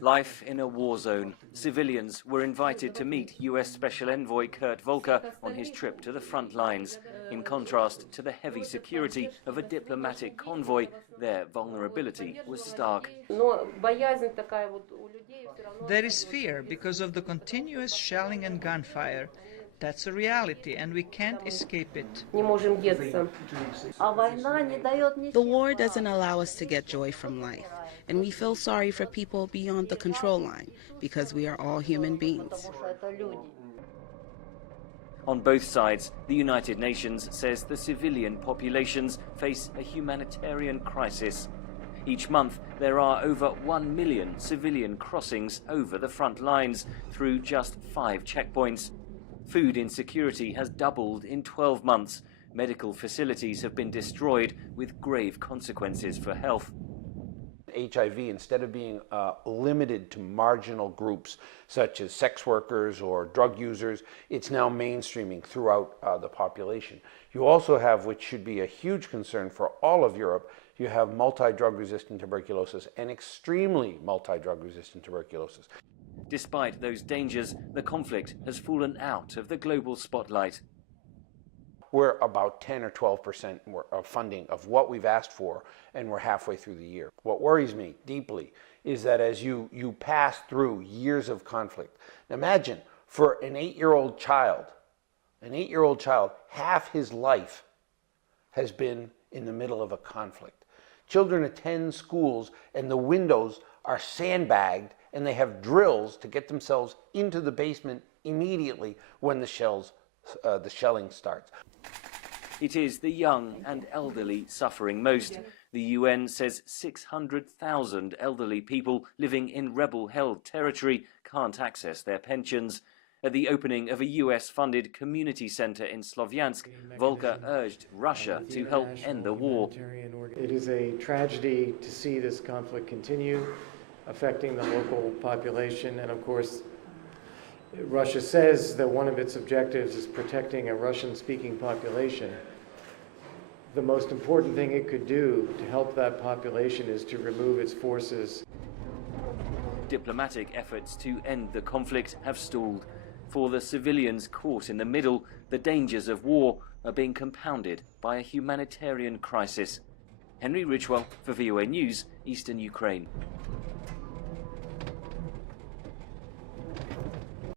Life in a war zone. Civilians were invited to meet US Special Envoy Kurt Volker on his trip to the front lines. In contrast to the heavy security of a diplomatic convoy, their vulnerability was stark. There is fear because of the continuous shelling and gunfire. That's a reality, and we can't escape it. The war doesn't allow us to get joy from life, and we feel sorry for people beyond the control line because we are all human beings. On both sides, the United Nations says the civilian populations face a humanitarian crisis. Each month, there are over 1 million civilian crossings over the front lines through just 5 checkpoints. Food insecurity has doubled in 12 months. Medical facilities have been destroyed with grave consequences for health. HIV, instead of being limited to marginal groups such as sex workers or drug users, it's now mainstreaming throughout the population. You also have, which should be a huge concern for all of Europe, you have multi-drug resistant tuberculosis and extremely multi-drug resistant tuberculosis. Despite those dangers, the conflict has fallen out of the global spotlight. We're about 10 or 12% of funding of what we've asked for, and we're halfway through the year. What worries me deeply is that as you pass through years of conflict, imagine for an 8-year-old child, half his life has been in the middle of a conflict. Children attend schools and the windows are sandbagged and they have drills to get themselves into the basement immediately when the shelling starts. It is the young and elderly suffering most. The UN says 600,000 elderly people living in rebel-held territory can't access their pensions. At the opening of a US-funded community center in Slovyansk, Volker urged Russia to help end the war. It is a tragedy to see this conflict continue, affecting the local population, and of course, Russia says that one of its objectives is protecting a Russian-speaking population. The most important thing it could do to help that population is to remove its forces. Diplomatic efforts to end the conflict have stalled. For the civilians caught in the middle, the dangers of war are being compounded by a humanitarian crisis. Henry Ridgewell for VOA News, Eastern Ukraine.